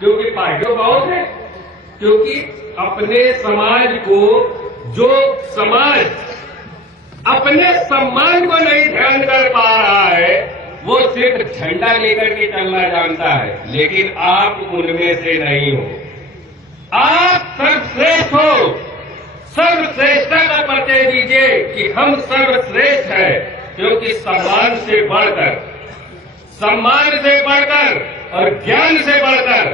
क्योंकि पार्टियों बहुत है, क्योंकि अपने समाज को, जो समाज अपने सम्मान को नहीं ध्यान कर पा रहा है, वो सिर्फ झंडा लेकर के चलना जानता है, लेकिन आप उनमें से नहीं हो। आप सर्वश्रेष्ठ हो। सर्वश्रेष्ठता का परिचय दीजिए कि हम सर्वश्रेष्ठ हैं, क्योंकि सम्मान से बढ़कर और ज्ञान से बढ़कर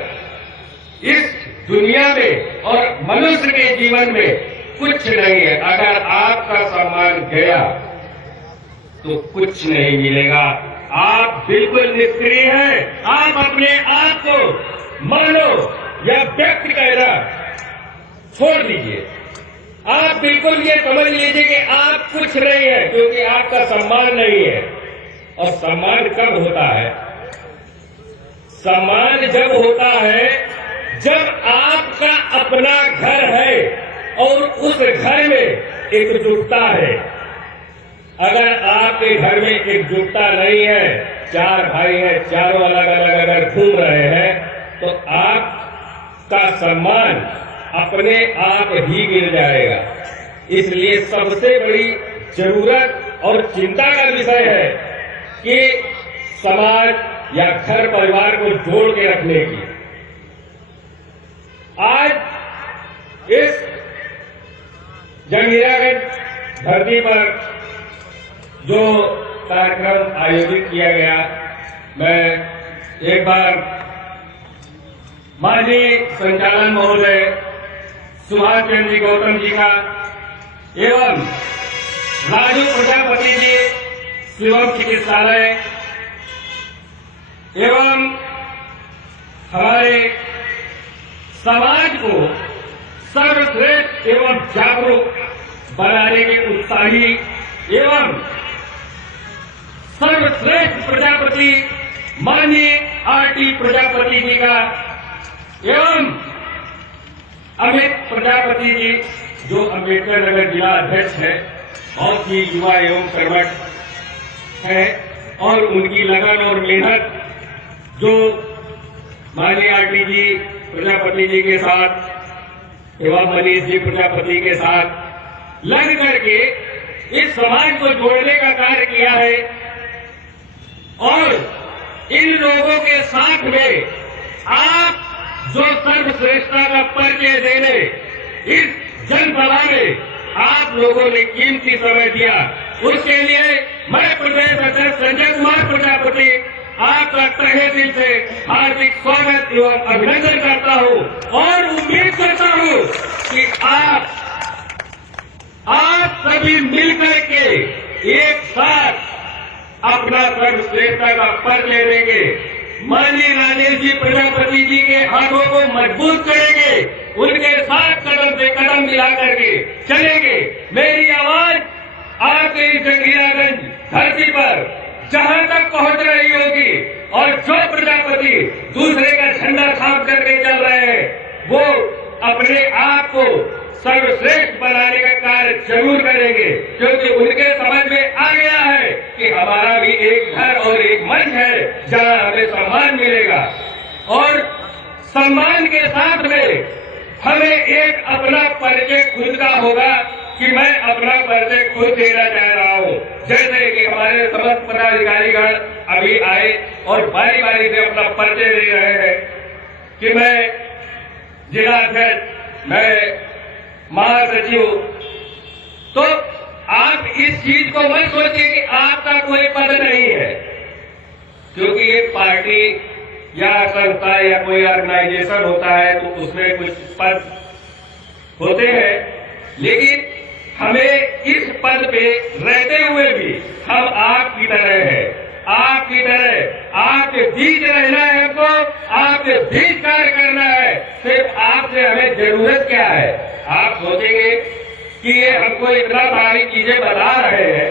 इस दुनिया में और मनुष्य के जीवन में कुछ नहीं है। अगर आपका सम्मान गया तो कुछ नहीं मिलेगा। आप बिल्कुल निष्क्रिय हैं। आप अपने आप को मानो या व्यक्त करना छोड़ दीजिए। आप बिल्कुल ये समझ लीजिए कि आप कुछ नहीं है, क्योंकि आपका सम्मान नहीं है। और सम्मान कब होता है? सम्मान जब होता है जब आपका अपना घर है और उस घर में एकजुटता है। अगर आपके घर में एकजुटता नहीं है, चार भाई हैं, चारों अलग अलग अगर घूम रहे हैं, तो आपका सम्मान अपने आप ही गिर जाएगा। इसलिए सबसे बड़ी जरूरत और चिंता का विषय है कि समाज या घर परिवार को जोड़ के रखने की। आज इस जंगीरागंज धरती पर जो कार्यक्रम आयोजित किया गया, मैं एक बार माननीय संचालन महोदय सुभाष चंद्र जी गौतम जी का एवं राजू प्रजापति जी शिवम चिकित्सालय एवं हमारे समाज को सर्वश्रेष्ठ एवं जागरूक बनाने के उत्साही एवं सर्वश्रेष्ठ प्रजापति माननीय आरटी प्रजापति जी का एवं अमित प्रजापति जी जो अम्बेडकर नगर जिला अध्यक्ष है, बहुत ही युवा एवं कर्मठ है, और उनकी लगन और मेहनत जो माननीय आरटी जी प्रजापति जी के साथ एवं मनीष जी प्रजापति के साथ लग करके इस समाज को जोड़ने का कार्य किया है। और इन लोगों के साथ में आप जो सर्वश्रेष्ठता का परिचय देने इस जनसभा में आप लोगों ने कीमती समय दिया, उसके लिए मैं प्रदेश अध्यक्ष संजय कुमार प्रजापति आपका तहे दिल से हार्दिक स्वागत एवं अभिनंदन करता हूं और उम्मीद करता हूं कि आप सभी मिलकर के एक साथ अपना सर्वश्रेष्ठता का परिचय देंगे, माननीय राजेश जी प्रजापति जी के हाथों को मजबूत करेंगे, उनके साथ कदम से कदम मिला करके चलेंगे। मेरी आवाज आपके जंगीरागंज धरती पर जहां तक पहुंच रही होगी और जो प्रजापति दूसरे का झंडा थाम करके चल रहे हैं, वो अपने आप को सर्वश्रेष्ठ बनाने का कार्य जरूर करेंगे, क्योंकि उनके समझ में आ गया है कि हमारा भी एक घर और एक मंच है जहां हमें सम्मान मिलेगा। और सम्मान के साथ में हमें एक अपना परिचय खुद का होगा कि मैं अपना परिचय खुद देना चाह रहा हूं। जैसे कि हमारे समस्त पदाधिकारीगण अभी आए और बारी बारी से अपना परिचय दे रहे हैं कि मैं जिला अध्यक्ष, मैं महासचिव। तो आप इस चीज को मत सोचिए कि आपका कोई पद नहीं है, क्योंकि ये पार्टी या संस्था या कोई ऑर्गेनाइजेशन होता है तो उसमें कुछ पद होते हैं, लेकिन हमें इस पद पे रहते हुए भी हम आपकी तरह हैं, आपकी तरह आपके बीच रहना है, हमको आपके बीच कार्य करना है। सिर्फ आपसे हमें जरूरत क्या है? आप सोचेंगे कि ये हमको इतना सारी चीजें बता रहे हैं,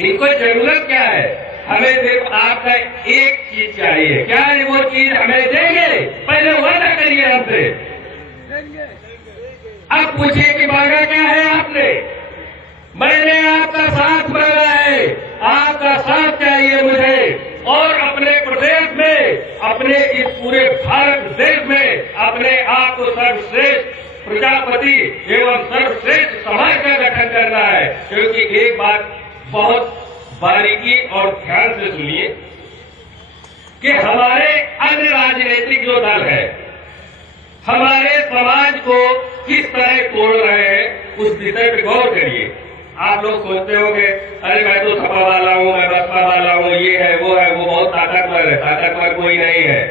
इनको जरूरत क्या है? हमें सिर्फ आपका एक चीज चाहिए। क्या है वो चीज? हमें देंगे? पहले वादा करिए हमसे। अब पूछिए कि मांगा क्या है आपने? मैंने आपका साथ मांगा है, आपका साथ चाहिए मुझे, और अपने प्रदेश में, अपने इस पूरे भारत प्रजापति एवं सर्वश्रेष्ठ समाज का गठन करना है। क्योंकि एक बात बहुत बारीकी और ध्यान से सुनिए कि हमारे अन्य राजनीतिक जो दल है हमारे समाज को किस तरह तोड़ रहे हैं, उस विषय पर गौर करिए। आप लोग सोचते होंगे अरे मैं तो सपा वाला हूं, मैं बसपा वाला हूं, ये है वो बहुत ताकतवर है। ताकतवर कोई नहीं है,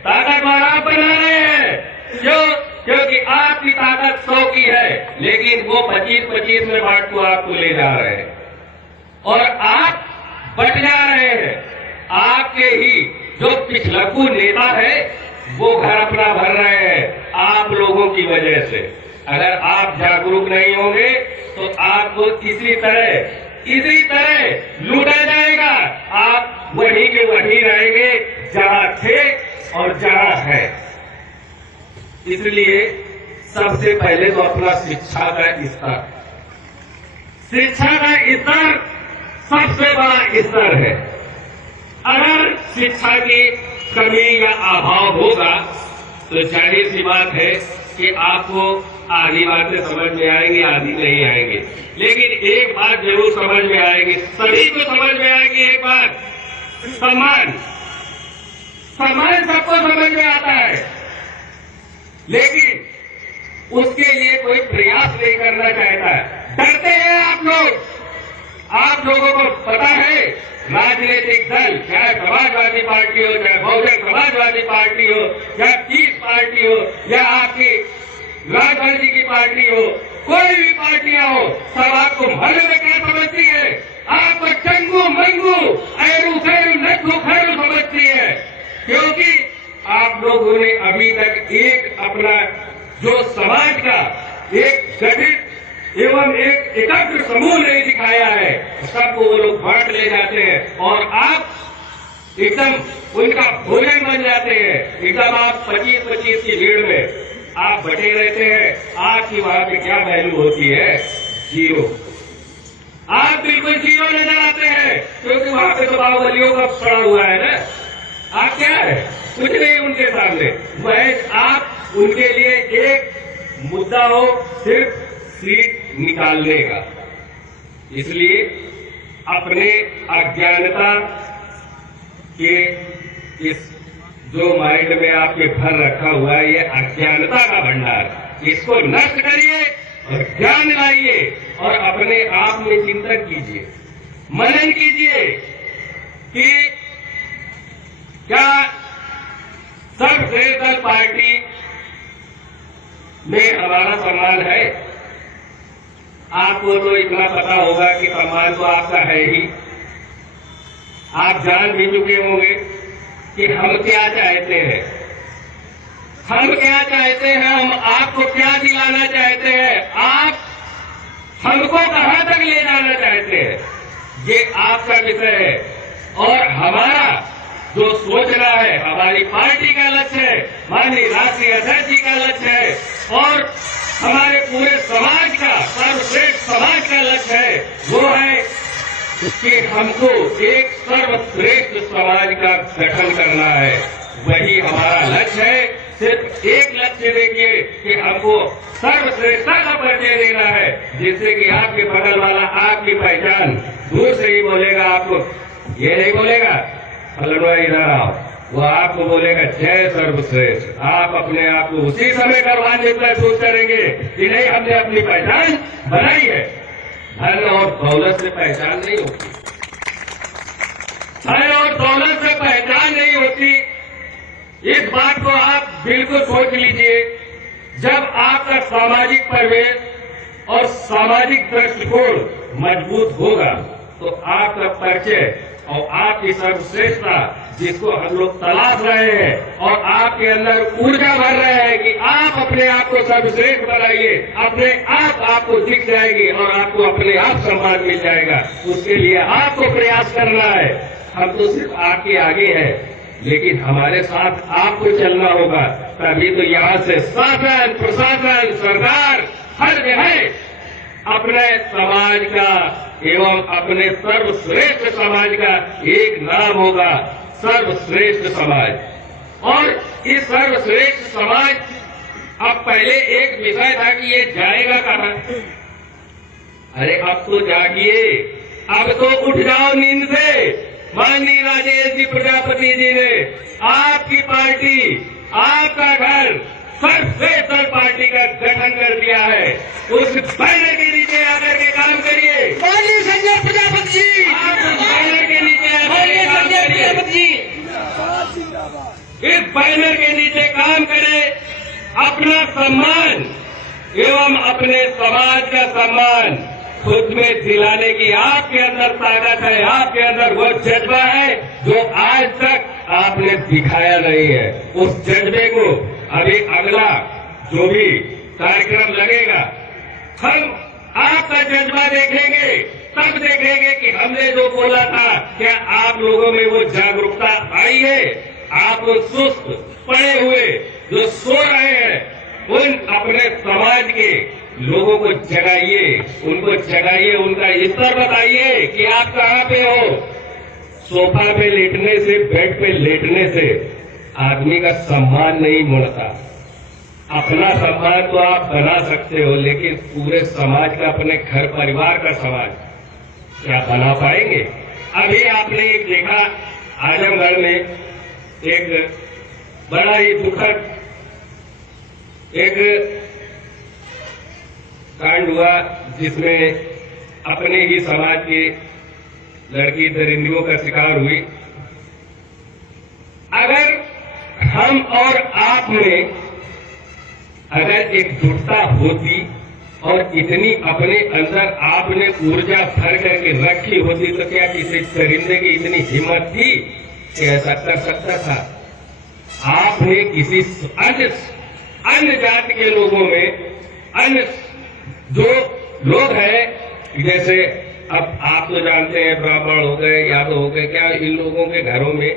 ताकतवर आप बना रहे हैं। क्यों? क्योंकि आपकी ताकत 100 की है, लेकिन वो 25-25 में बांट को आपको ले जा रहे हैं और आप बट जा रहे हैं। आपके ही जो पिछलक्कू नेता है वो घर अपना भर रहे हैं आप लोगों की वजह से। अगर आप जागरूक नहीं होंगे तो आपको इसी तरह लूटा जाएगा। आप वहीं के वहीं रहेंगे जहां थे और जहां है। इसलिए सबसे पहले तो अपना शिक्षा का स्तर सबसे बड़ा स्तर है। अगर शिक्षा की कमी या अभाव होगा तो जाहिर सी बात है कि आपको आधी बातें समझ में आएंगी, आधी नहीं आएंगी। लेकिन एक बात जरूर समझ में आएगी, सभी को समझ में आएगी। एक बात, सम्मान सबको समझ में आता है, लेकिन उसके लिए कोई प्रयास नहीं करना चाहता है। डरते हैं आप लोग। आप लोगों को पता है राजनीतिक दल, चाहे समाजवादी पार्टी हो, चाहे बहुजन समाजवादी पार्टी हो, चाहे पीस पार्टी हो, या आपकी राजभर जी की पार्टी हो, कोई भी पार्टियां हो, सब आपको भले में क्या समझती है? आपको चंगू मंगू ऐरू खैरू नक्खू खैरू समझती है। क्योंकि आप लोगों ने अभी तक एक अपना जो समाज का एक गठित एवं एक एकत्र समूह नहीं दिखाया है। सबको वो लोग बांट ले जाते हैं और आप एकदम उनका भोजन बन जाते हैं। एकदम आप 25-25 की भीड़ में आप बटे रहते हैं। आपकी वहां पे क्या वैल्यू होती है? जीरो। आप बिल्कुल जीरो नजर आते हैं, क्योंकि वहां पे तो बाहुबलियों का पड़ा हुआ है ना। आप क्या है? कुछ नहीं उनके सामने। वह आप उनके लिए एक मुद्दा हो सिर्फ सीट निकालने का। इसलिए अपने अज्ञानता के इस जो माइंड में आपके भर रखा हुआ है, ये अज्ञानता का भंडार, इसको नष्ट करिए और ज्ञान लाइए और अपने आप में चिंतन कीजिए, मनन कीजिए कि क्या सर्वश्रेष्ठ दल पार्टी में हमारा सम्मान है? आपको तो इतना पता होगा कि सम्मान तो आपका है ही। आप जान भी चुके होंगे कि हम क्या चाहते हैं, हम क्या चाहते हैं, हम आपको क्या दिलाना चाहते हैं, आप हमको कहां तक ले जाना चाहते हैं, ये आपका विषय है। और हमारा जो सोचना है, हमारी पार्टी का लक्ष्य है, माननीय राष्ट्रीय अध्यक्ष जी का लक्ष्य है और हमारे पूरे समाज का, सर्वश्रेष्ठ समाज का लक्ष्य है, वो है कि हमको एक सर्वश्रेष्ठ समाज का गठन करना है। वही हमारा लक्ष्य है। सिर्फ एक लक्ष्य देखिए कि हमको सर्वश्रेष्ठता का परिचय देना है, जिससे कि आपके बगल वाला आपकी पहचान दूर से ही बोलेगा। आपको ये नहीं बोलेगा फलनवा इधर आओ, वो आपको बोलेगा जय सर्वश्रेष्ठ। आप अपने आप को उसी समय गर्वान्वित महसूस करेंगे कि नहीं, हमने अपनी पहचान बनाई है। धन और दौलत से पहचान नहीं होती, धन और दौलत से पहचान नहीं होती। इस बात को आप बिल्कुल सोच लीजिए। जब आपका सामाजिक परिवेश और सामाजिक दृष्टिकोण मजबूत होगा तो आपका परिचय और आपकी सर्वश्रेष्ठता, जिसको हम लोग तलाश रहे हैं और आपके अंदर ऊर्जा भर रहे हैं कि आप अपने आप को सर्वश्रेष्ठ बनाइए, अपने आप आपको दिख जाएगी और आपको अपने आप सम्मान मिल जाएगा। उसके लिए आपको प्रयास करना है। हम तो सिर्फ आपके आगे हैं, लेकिन हमारे साथ आपको चलना होगा। तभी तो यहाँ से शासन, प्रशासन, सरकार हर जगह अपने समाज का एवं अपने सर्वश्रेष्ठ समाज का एक नाम होगा, सर्वश्रेष्ठ समाज। और इस सर्वश्रेष्ठ समाज अब पहले एक विषय था कि ये जाएगा कहां। अरे अब तो जागिए, अब तो उठ जाओ नींद से। माननीय राजेश जी प्रजापति जी ने आपकी पार्टी, आपका घर सर्वश्रेष्ठ पार्टी का गठन कर दिया है। उस बैनर के नीचे आकर के काम करिए। माननीय संजय प्रजापति जी, आप उस बैनर के नीचे आकर के काम करिए। इस बैनर के नीचे काम करें, अपना सम्मान एवं अपने समाज का सम्मान खुद में दिलाने की आपके अंदर ताकत है, आपके अंदर वो जज्बा है जो आज तक आपने दिखाया नहीं है। उस जज्बे को अभी अगला जो भी कार्यक्रम लगेगा, हम आपका जज्बा देखेंगे, तब देखेंगे कि हमने जो बोला था क्या आप लोगों में वो जागरूकता आई है। आप सुस्त पड़े हुए जो सो रहे हैं, उन अपने समाज के लोगों को जगाइए, उनको जगाइए, उनका स्तर बताइए कि आप कहां पे हो। सोफा पे लेटने से, बेड पे लेटने से आदमी का सम्मान नहीं बढ़ता। अपना सम्मान तो आप बना सकते हो, लेकिन पूरे समाज का, अपने घर परिवार का समाज क्या बना पाएंगे। अभी आपने एक देखा, आजमगढ़ में एक बड़ा ही दुखद एक कांड हुआ, जिसमें अपने ही समाज की लड़की दरिंदगियों का शिकार हुई। अगर हम और आप में अगर एकजुटता होती और इतनी अपने अंदर आपने ऊर्जा भर करके रखी होती, तो क्या किसी दरिंदे की इतनी हिम्मत थी कि ऐसा कर सकता था। आपने किसी अन्य जाति के लोगों में, अन्य जो लोग हैं, जैसे अब आप तो जानते हैं ब्राह्मण हो गए, यादव हो गए, क्या इन लोगों के घरों में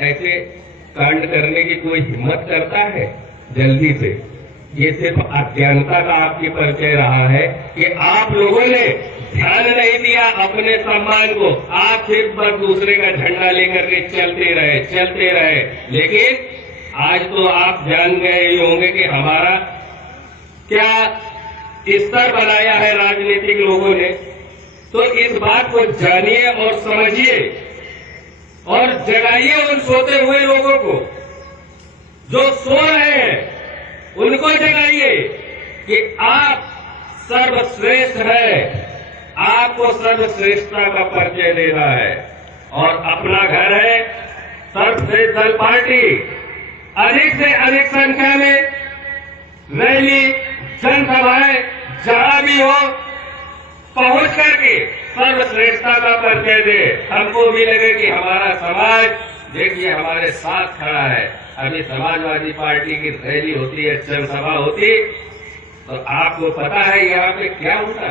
ऐसे कांड करने की कोई हिम्मत करता है जल्दी से। ये सिर्फ अज्ञानता का आपकी परिचय रहा है कि आप लोगों ने ध्यान नहीं दिया अपने सम्मान को। आप सिर्फ बस दूसरे का झंडा लेकर के चलते रहे। लेकिन आज तो आप जान गए ही होंगे कि हमारा क्या स्तर बनाया है राजनीतिक लोगों ने। तो इस बात को जानिए और समझिए और जगाइए उन सोते हुए लोगों को जो सो रहे हैं, उनको जगाइए कि आप सर्वश्रेष्ठ है, आपको सर्वश्रेष्ठता का परिचय देना है। और अपना घर है सर्वश्रेष्ठ दल पार्टी। अधिक से अधिक संख्या में रैली, जनसभाएं जहां भी हो, पहुंच करके सर्वश्रेष्ठता का परिचय दे। हमको भी लगे कि हमारा समाज देखिए हमारे साथ खड़ा है। अभी समाजवादी पार्टी की रैली होती है, जनसभा होती, तो आपको पता है यहाँ पे क्या होता।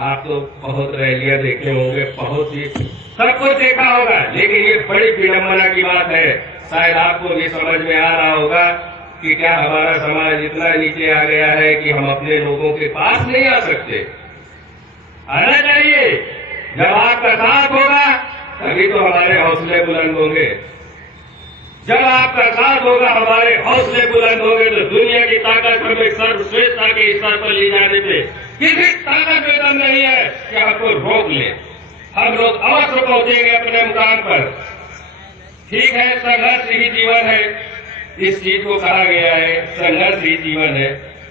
आप तो बहुत रैलियां देखे होंगे, बहुत ही सब कुछ देखा होगा, लेकिन ये बड़ी विडंबना की बात है। शायद आपको भी समझ में आ रहा होगा कि क्या हमारा समाज इतना नीचे आ गया है कि हम अपने लोगों के पास नहीं आ सकते। आना चाहिए। जब आपका साथ होगा तभी तो हमारे हौसले बुलंद होंगे। जब आपका साथ होगा, हमारे हौसले बुलंद होंगे, तो दुनिया की ताकत हमें सर्वश्रेष्ठता के स्तर पर ले जाने पे किसी ताकत में दम नहीं है कि आपको रोक ले। हम लोग अवश्य पहुंचेंगे अपने मुकाम पर। ठीक है, संघर्ष ही जीवन है, इस चीज को कहा गया है, संघर्ष ही जीवन है।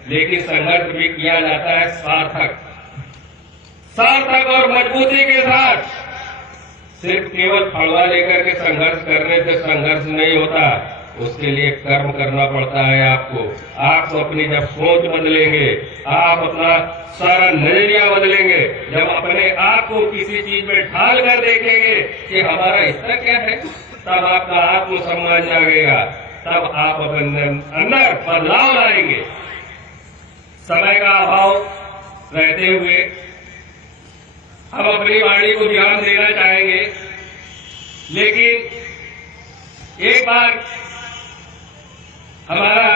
लेकिन संघर्ष भी किया जाता है सार्थक और मजबूती के साथ। सिर्फ केवल फड़वा लेकर के संघर्ष करने से संघर्ष नहीं होता, उसके लिए कर्म करना पड़ता है आपको। आप तो अपनी जब सोच बदलेंगे, आप अपना सारा नजरिया बदलेंगे, जब अपने आप को किसी चीज में ढाल कर देखेंगे कि हमारा हिस्सा क्या है, तब आपका आत्मसम्मान जागेगा, तब आप अपने अंदर बदलाव लाएंगे। समय का अभाव रहते हुए हम अपनी वाणी को ध्यान देना चाहेंगे, लेकिन एक बार हमारा